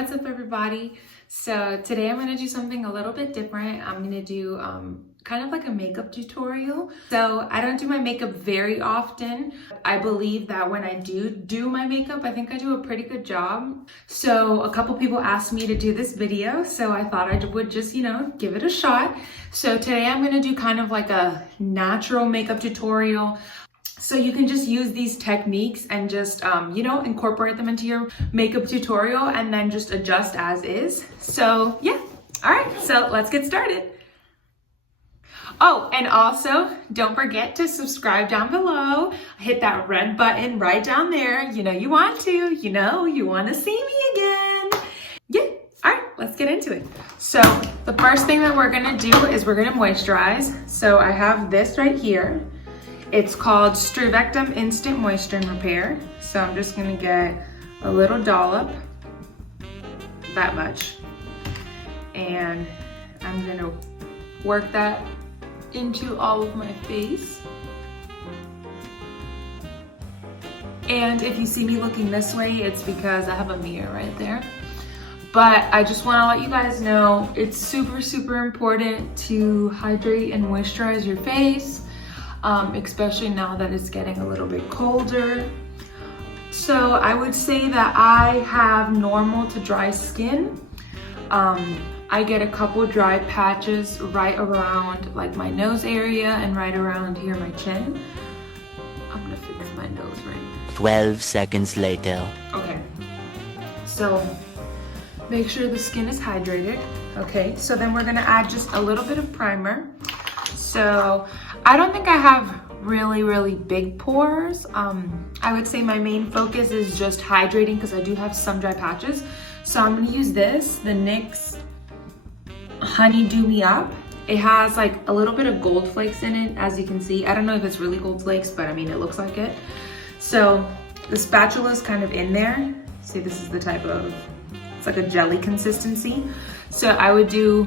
What's up, everybody? So today I'm going to do something a little bit different. I'm going to do kind of like a makeup tutorial. So I don't do my makeup very often. I believe that when I do my makeup, I think I do a pretty good job. So a couple people asked me to do this video, so I thought I would just, give it a shot. So today I'm going to do kind of like a natural makeup tutorial. So you can just use these techniques and just, incorporate them into your makeup tutorial and then just adjust as is. So yeah, all right, so let's get started. Oh, and also don't forget to subscribe down below. Hit that red button right down there. You know you want to, you want to see me again. Yeah, all right, let's get into it. So the first thing that we're gonna do is we're gonna moisturize. So I have this right here. It's called Struvectum Instant Moisture and Repair. So I'm just gonna get a little dollop, that much. And I'm gonna work that into all of my face. And if you see me looking this way, it's because I have a mirror right there. But I just wanna let you guys know, it's super, super important to hydrate and moisturize your face. Especially now that it's getting a little bit colder. So I would say that I have normal to dry skin. I get a couple dry patches right around like my nose area and right around here my chin. I'm gonna fix my nose right now. 12 seconds later. Okay, so make sure the skin is hydrated. Okay, so then we're gonna add just a little bit of primer. So I don't think I have really big pores. I would say my main focus is just hydrating because I do have some dry patches. So I'm gonna use this, the NYX Honey Dew Me Up. It has like a little bit of gold flakes in it, as you can see. I don't know if it's really gold flakes, but I mean, it looks like it. So the spatula is kind of in there. See, this is the type of, it's like a jelly consistency. So I would do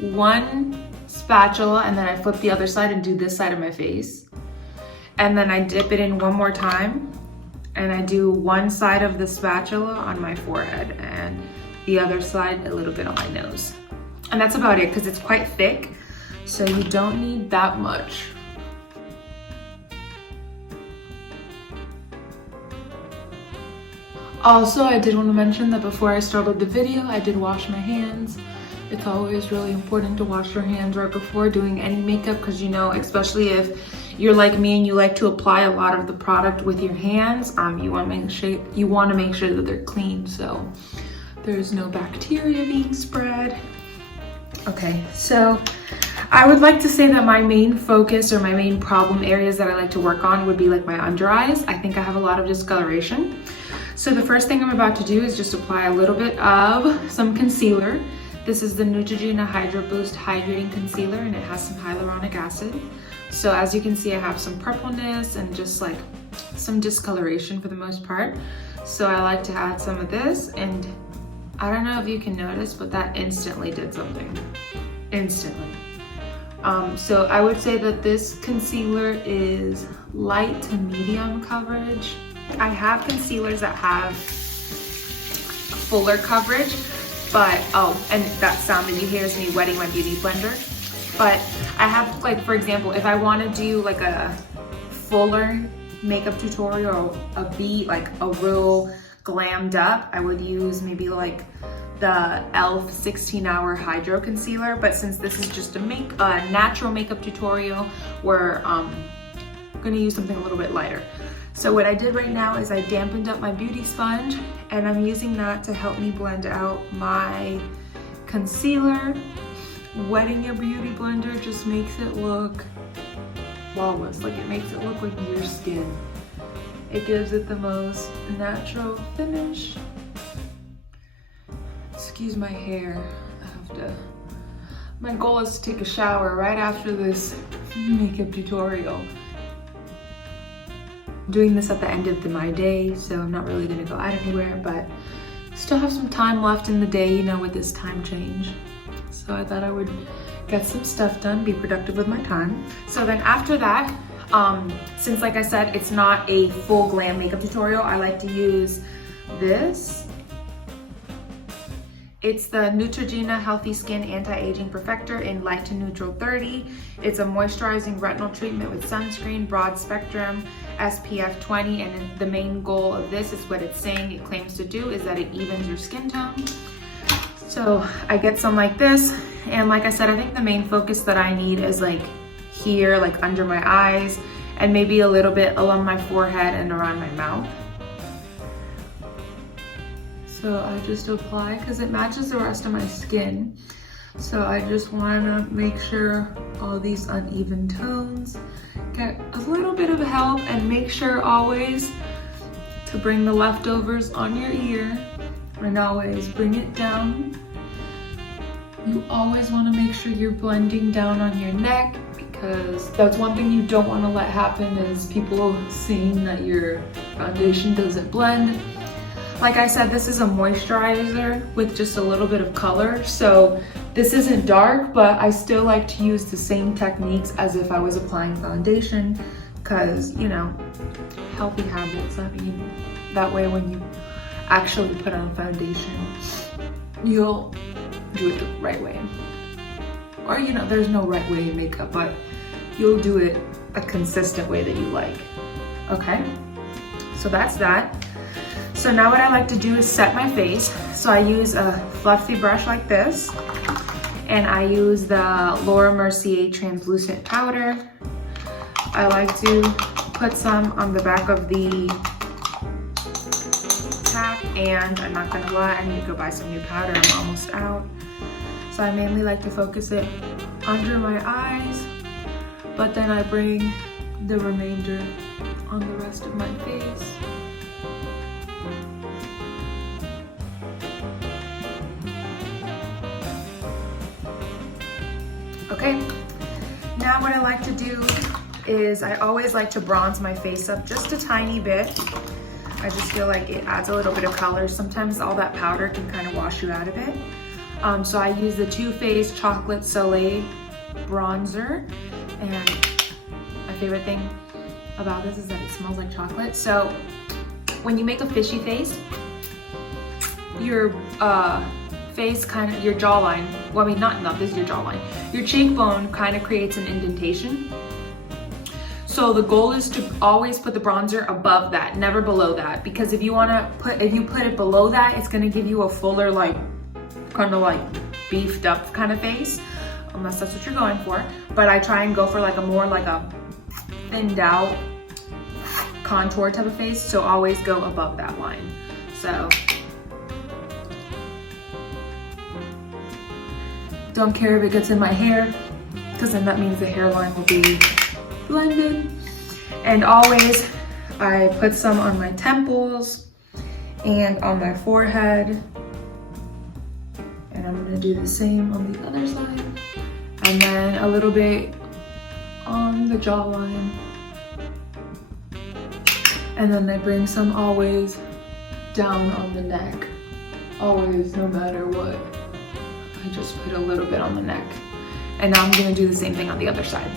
one spatula and then I flip the other side and do this side of my face. And then I dip it in one more time and I do one side of the spatula on my forehead and the other side a little bit on my nose. And that's about it because it's quite thick, so you don't need that much. Also, I did want to mention that before I started the video, I did wash my hands. It's always really important to wash your hands right before doing any makeup because especially if you're like me and you like to apply a lot of the product with your hands, you want to make sure that they're clean so there's no bacteria being spread. Okay, so I would like to say that my main focus or my main problem areas that I like to work on would be like my under eyes. I think I have a lot of discoloration. So the first thing I'm about to do is just apply a little bit of some concealer. This is the Neutrogena Hydro Boost Hydrating Concealer and it has some hyaluronic acid. So as you can see, I have some purpleness and just like some discoloration for the most part. So I like to add some of this and I don't know if you can notice, but that instantly did something. Instantly. So I would say that this concealer is light to medium coverage. I have concealers that have fuller coverage. But, and that sound that you hear is me wetting my beauty blender. But I have, like, for example, if I want to do like a fuller makeup tutorial, like a real glammed up, I would use maybe like the e.l.f. 16-Hour Hydro Concealer. But since this is just a natural makeup tutorial, we're gonna use something a little bit lighter. So what I did right now is I dampened up my beauty sponge and I'm using that to help me blend out my concealer. Wetting your beauty blender just makes it look flawless, like it makes it look like your skin. It gives it the most natural finish. Excuse my hair, my goal is to take a shower right after this makeup tutorial. I'm doing this at the end of my day, so I'm not really gonna go out anywhere, but still have some time left in the day, with this time change. So I thought I would get some stuff done, be productive with my time. So then after that, since like I said, it's not a full glam makeup tutorial, I like to use this It's the Neutrogena Healthy Skin Anti-Aging Perfector in Light to Neutral 30. It's a moisturizing retinal treatment with sunscreen, broad spectrum, SPF 20, and the main goal of this is what it's saying it claims to do, is that it evens your skin tone. So I get some like this, and like I said, I think the main focus that I need is like here, like under my eyes, and maybe a little bit along my forehead and around my mouth. So I just apply because it matches the rest of my skin. So I just want to make sure all these uneven tones get a little bit of help, and make sure always to bring the leftovers on your ear and always bring it down. You always want to make sure you're blending down on your neck, because that's one thing you don't want to let happen, is people seeing that your foundation doesn't blend. Like I said, this is a moisturizer with just a little bit of color, so this isn't dark, but I still like to use the same techniques as if I was applying foundation, because, you know, healthy habits. I mean, that way when you actually put on foundation, you'll do it the right way. Or, you know, there's no right way in makeup, but you'll do it a consistent way that you like. Okay, so that's that. So now what I like to do is set my face. So I use a fluffy brush like this, and I use the Laura Mercier translucent powder. I like to put some on the back of the cap, and I'm not gonna lie, I need to go buy some new powder. I'm almost out. So I mainly like to focus it under my eyes, but then I bring the remainder on the rest of my face. Okay, now what I like to do is I always like to bronze my face up just a tiny bit. I just feel like it adds a little bit of color. Sometimes all that powder can kind of wash you out of it. So I use the Too Faced Chocolate Soleil bronzer, and my favorite thing about this is that it smells like chocolate. So when you make a fishy face, your face kind of, your jawline, well, I mean, not this is your jawline, your cheekbone kind of creates an indentation. So the goal is to always put the bronzer above that, never below that, because if you put it below that, it's gonna give you a fuller, like, kind of like beefed up kind of face, unless that's what you're going for. But I try and go for like a more like a thinned out contour type of face, so always go above that line. So don't care if it gets in my hair, because then that means the hairline will be blended. And always I put some on my temples and on my forehead, and I'm gonna do the same on the other side, and then a little bit on the jawline, and then I bring some always down on the neck, always, no matter what. I just put a little bit on the neck, and now I'm gonna do the same thing on the other side.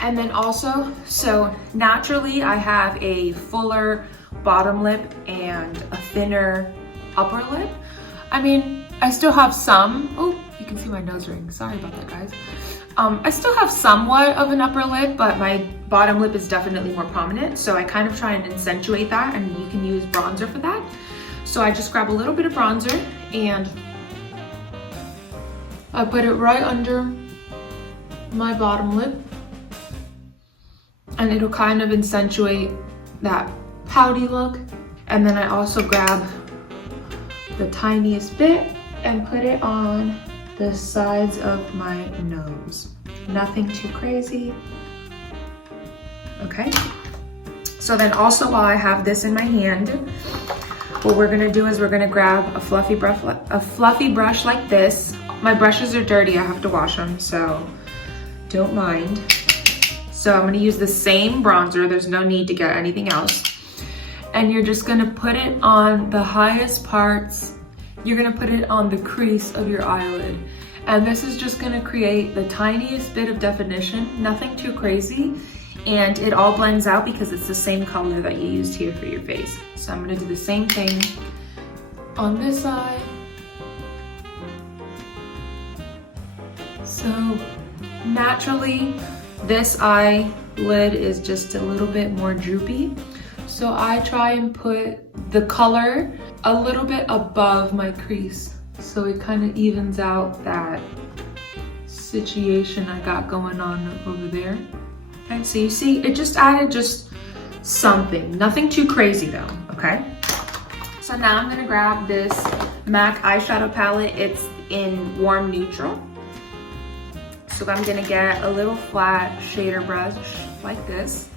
And then also, so naturally I have a fuller bottom lip and a thinner upper lip. I mean, I still have some, oh, you can see my nose ring, sorry about that, guys. I still have somewhat of an upper lip, but my bottom lip is definitely more prominent, so I kind of try and accentuate that, and you can use bronzer for that. So I just grab a little bit of bronzer, and I put it right under my bottom lip, and it'll kind of accentuate that pouty look. And then I also grab the tiniest bit and put it on the sides of my nose. Nothing too crazy. Okay. So then also, while I have this in my hand, what we're gonna do is we're gonna grab a fluffy brush like this. My brushes are dirty, I have to wash them, so don't mind. So I'm gonna use the same bronzer, there's no need to get anything else. And you're just gonna put it on the highest parts. You're gonna put it on the crease of your eyelid. And this is just gonna create the tiniest bit of definition, nothing too crazy. and it all blends out because it's the same color that you used here for your face. So I'm gonna do the same thing on this eye. So naturally, this eyelid is just a little bit more droopy. So I try and put the color a little bit above my crease. So it kind of evens out that situation I got going on over there. Okay, so you see, it just added just something. Nothing too crazy though, okay? So now I'm gonna grab this MAC eyeshadow palette. It's in warm neutral. So I'm gonna get a little flat shader brush like this.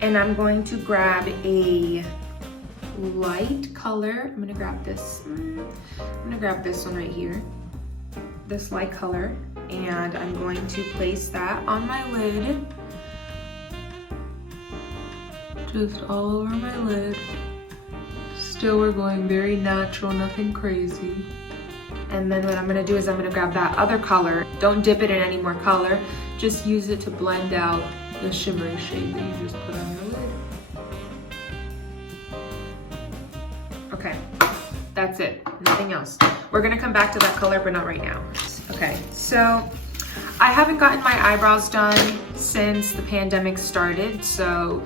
And I'm going to grab a light color. I'm gonna grab this. I'm gonna grab this one right here. This light color. And I'm going to place that on my lid. Just all over my lid. Still, we're going very natural, nothing crazy. And then what I'm gonna do is I'm gonna grab that other color. Don't dip it in any more color. Just use it to blend out the shimmery shade that you just put on your lid. Okay, that's it, nothing else. We're gonna come back to that color, but not right now. Okay, so I haven't gotten my eyebrows done since the pandemic started, so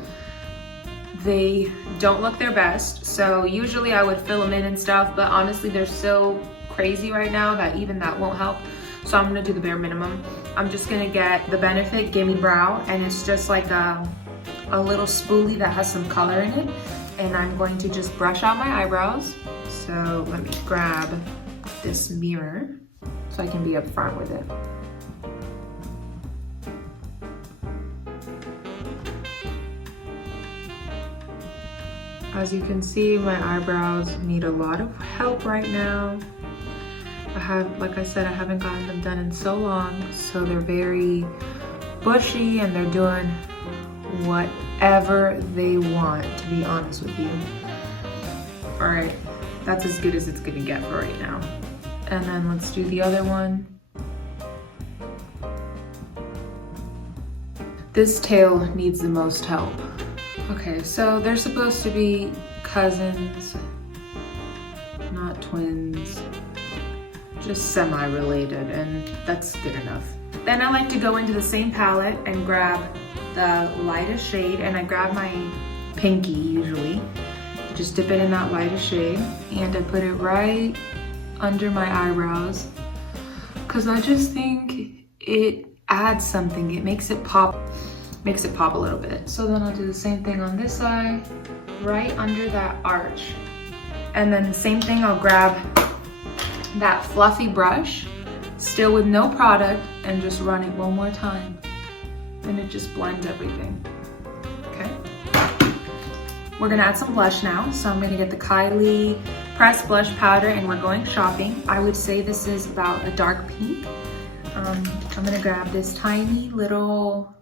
they don't look their best. So usually I would fill them in and stuff, but honestly they're so crazy right now that even that won't help. So I'm gonna do the bare minimum. I'm just gonna get the Benefit Gimme Brow, and it's just like a little spoolie that has some color in it. And I'm going to just brush out my eyebrows. So let me grab this mirror so I can be up front with it. As you can see, my eyebrows need a lot of help right now. Like I said, I haven't gotten them done in so long, so they're very bushy and they're doing whatever they want, to be honest with you. All right, that's as good as it's gonna get for right now. And then let's do the other one. This tail needs the most help. Okay, so they're supposed to be cousins, not twins, just semi-related, and that's good enough. Then I like to go into the same palette and grab the lightest shade, and I grab my pinky usually. Just dip it in that lightest shade, and I put it right under my eyebrows, because I just think it adds something. It makes it pop a little bit. So then I'll do the same thing on this side, right under that arch. And then the same thing, I'll grab that fluffy brush, still with no product, and just run it one more time. And it just blends everything, okay? We're gonna add some blush now. So I'm gonna get the Kylie Pressed Blush Powder, and we're going shopping. I would say this is about a dark pink. I'm gonna grab this tiny little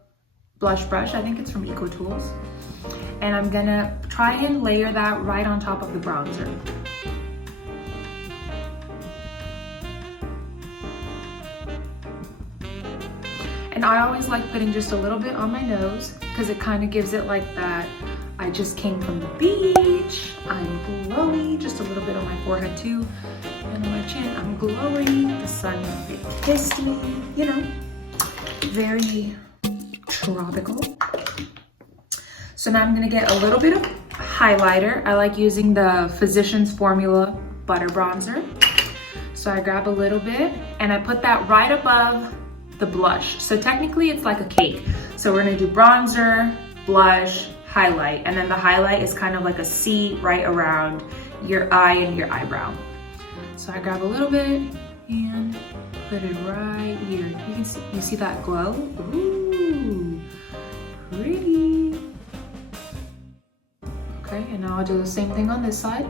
blush brush. I think it's from Eco Tools. And I'm gonna try and layer that right on top of the bronzer. And I always like putting just a little bit on my nose, because it kind of gives it like that, I just came from the beach, I'm glowy, just a little bit on my forehead too, and on my chin, I'm glowy, the sun, it kissed me, you know, very tropical. So now I'm gonna get a little bit of highlighter. I like using the Physicians Formula Butter Bronzer. So I grab a little bit, and I put that right above the blush. So technically it's like a cake. So we're gonna do bronzer, blush, highlight, and then the highlight is kind of like a C right around your eye and your eyebrow. So I grab a little bit and put it right here. You see that glow? Ooh, pretty. Okay, and now I'll do the same thing on this side.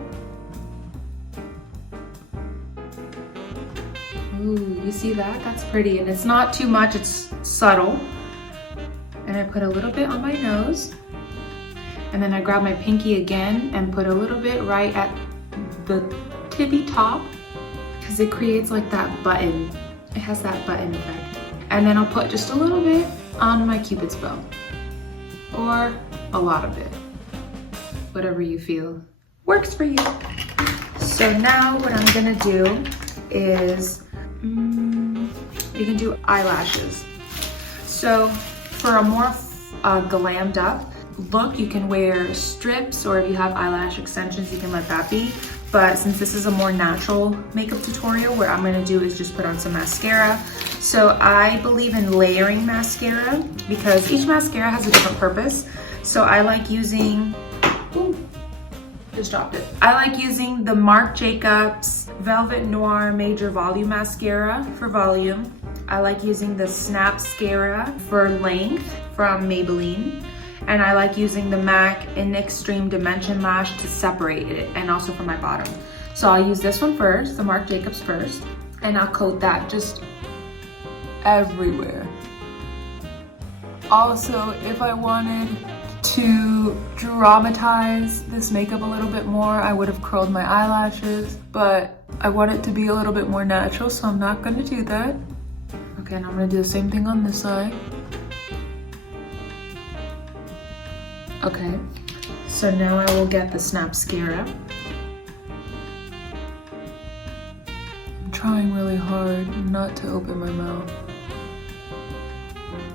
Ooh, you see that? That's pretty, and it's not too much, it's subtle. And I put a little bit on my nose, and then I grab my pinky again and put a little bit right at the tippy top, because it creates like that button. It has that button effect. And then I'll put just a little bit on my Cupid's bow. or a lot of it. Whatever you feel works for you. So now what I'm gonna do is, you can do eyelashes. So for a more glammed up look, you can wear strips, or if you have eyelash extensions, you can let that be. But since this is a more natural makeup tutorial, what I'm gonna do is just put on some mascara. So I believe in layering mascara because each mascara has a different purpose. So I like using, just dropped it. I like using the Marc Jacobs Velvet Noir Major Volume Mascara for volume. I like using the Snapscara for length from Maybelline. And I like using the MAC in Extreme Dimension Lash to separate it, and also for my bottom. So I'll use this one first, the Marc Jacobs first, and I'll coat that just everywhere. Also, if I wanted to dramatize this makeup a little bit more, I would have curled my eyelashes, but I want it to be a little bit more natural, so I'm not gonna do that. Okay, and I'm gonna do the same thing on this side. Okay, so now I will get the Snapscara. I'm trying really hard not to open my mouth,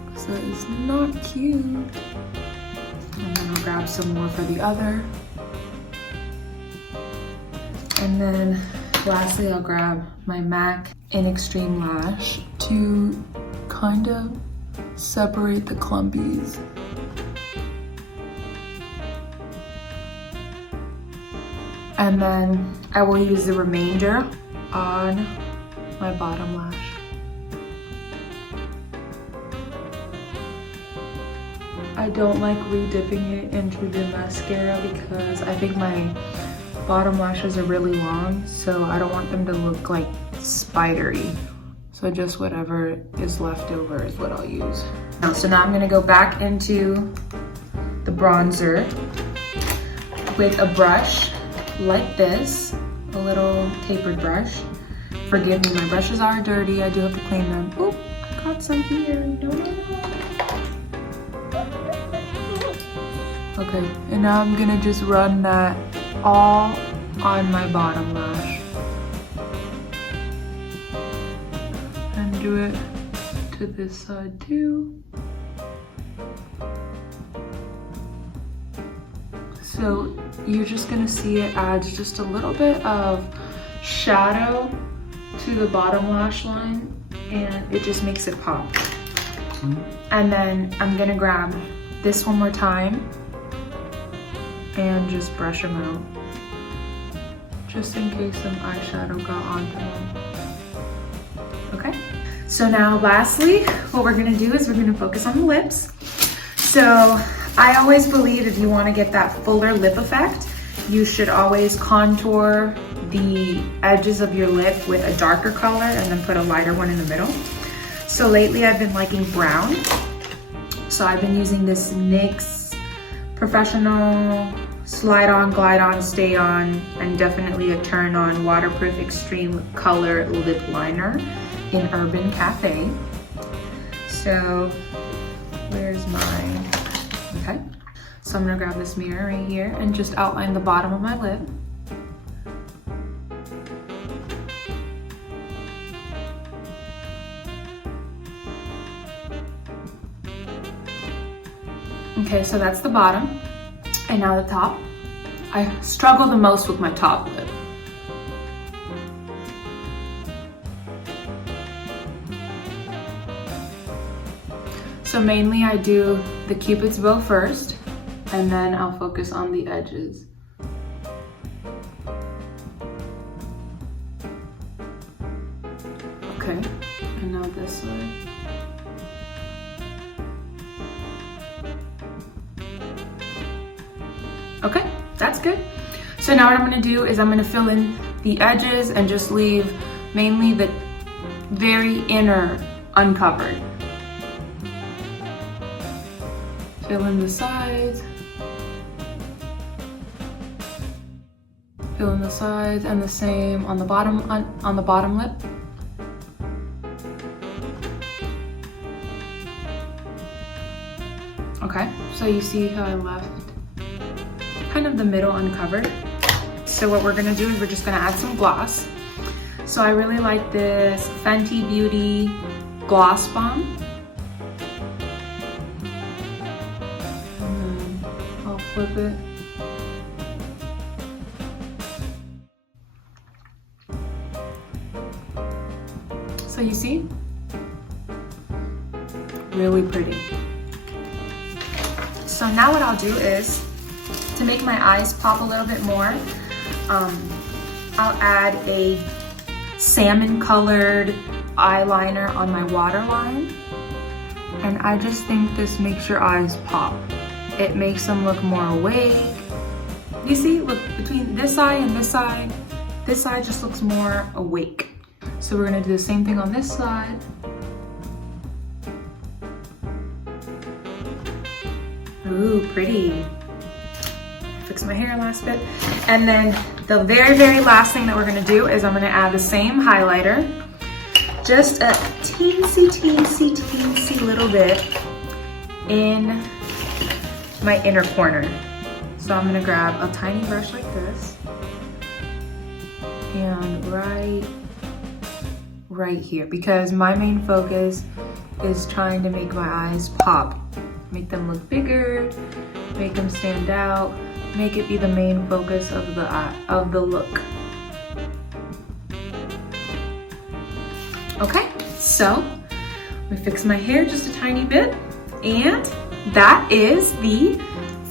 because that is not cute. And then I'll grab some more for the other. And then lastly, I'll grab my MAC in Extreme Lash to kind of separate the clumpies. And then I will use the remainder on my bottom lash. I don't like re-dipping it into the mascara because I think my bottom lashes are really long, so I don't want them to look like spidery. So just whatever is left over is what I'll use. So now I'm gonna go back into the bronzer with a brush like this, a little tapered brush. Forgive me, my brushes are dirty. I do have to clean them. Oop, I got some here. No. Okay, and now I'm gonna just run that all on my bottom lash. And do it to this side too. So you're just gonna see it adds just a little bit of shadow to the bottom lash line, and it just makes it pop. And then I'm gonna grab this one more time and just brush them out, just in case some eyeshadow got onto them. Okay, so now lastly, what we're gonna do is we're gonna focus on the lips. So I always believe if you want to get that fuller lip effect, you should always contour the edges of your lip with a darker color and then put a lighter one in the middle. So lately I've been liking brown. So I've been using this NYX Professional Slide On, Glide On, Stay On, and definitely a Turn On Waterproof Extreme Color Lip Liner in Urban Cafe. So where's mine? Okay, so I'm gonna grab this mirror right here and just outline the bottom of my lip. Okay, so that's the bottom. And now the top. I struggle the most with my top lip. So mainly I do the Cupid's bow first, and then I'll focus on the edges. Okay, and now this side. Okay, that's good. So now what I'm gonna do is I'm gonna fill in the edges and just leave mainly the very inner uncovered. Fill in the sides. Fill in the sides, and the same on the bottom on the bottom lip. Okay, So you see how I left kind of the middle uncovered. So what we're gonna do is we're just gonna add some gloss. So I really like this Fenty Beauty Gloss Bomb. And then I'll flip it. So you see? Really pretty. So now what I'll do is, to make my eyes pop a little bit more, I'll add a salmon colored eyeliner on my waterline. And I just think this makes your eyes pop. It makes them look more awake. You see, look, between this eye and this eye just looks more awake. So we're gonna do the same thing on this side. Ooh, pretty. Fix my hair last bit. And then the very, very last thing that we're gonna do is I'm gonna add the same highlighter, just a teensy, teensy, teensy little bit in my inner corner. So I'm gonna grab a tiny brush like this and right here, because my main focus is trying to make my eyes pop. Make them look bigger, make them stand out, make it be the main focus of the eye, of the look. Okay, so we fix my hair just a tiny bit, and that is the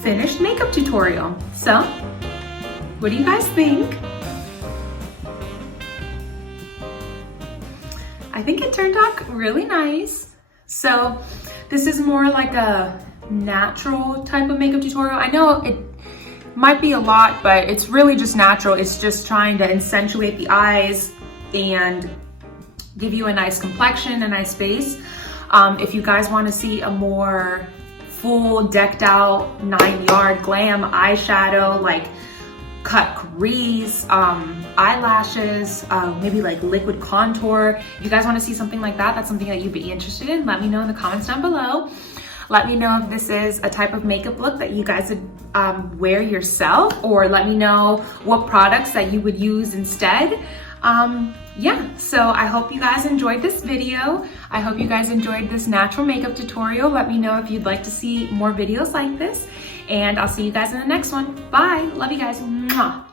finished makeup tutorial. So, what do you guys think? I think it turned out really nice. So this is more like a natural type of makeup tutorial. I know it might be a lot, but it's really just natural. It's just trying to accentuate the eyes and give you a nice complexion, a nice face. If you guys want to see a more full decked out 9-yard glam eyeshadow, like cut crease, eyelashes, maybe like liquid contour. If you guys want to see something like that, that's something that you'd be interested in, let me know in the comments down below. Let me know if this is a type of makeup look that you guys would wear yourself, or let me know what products that you would use instead. Yeah, so I hope you guys enjoyed this video. I hope you guys enjoyed this natural makeup tutorial. Let me know if you'd like to see more videos like this, and I'll see you guys in the next one. Bye, love you guys. Mwah.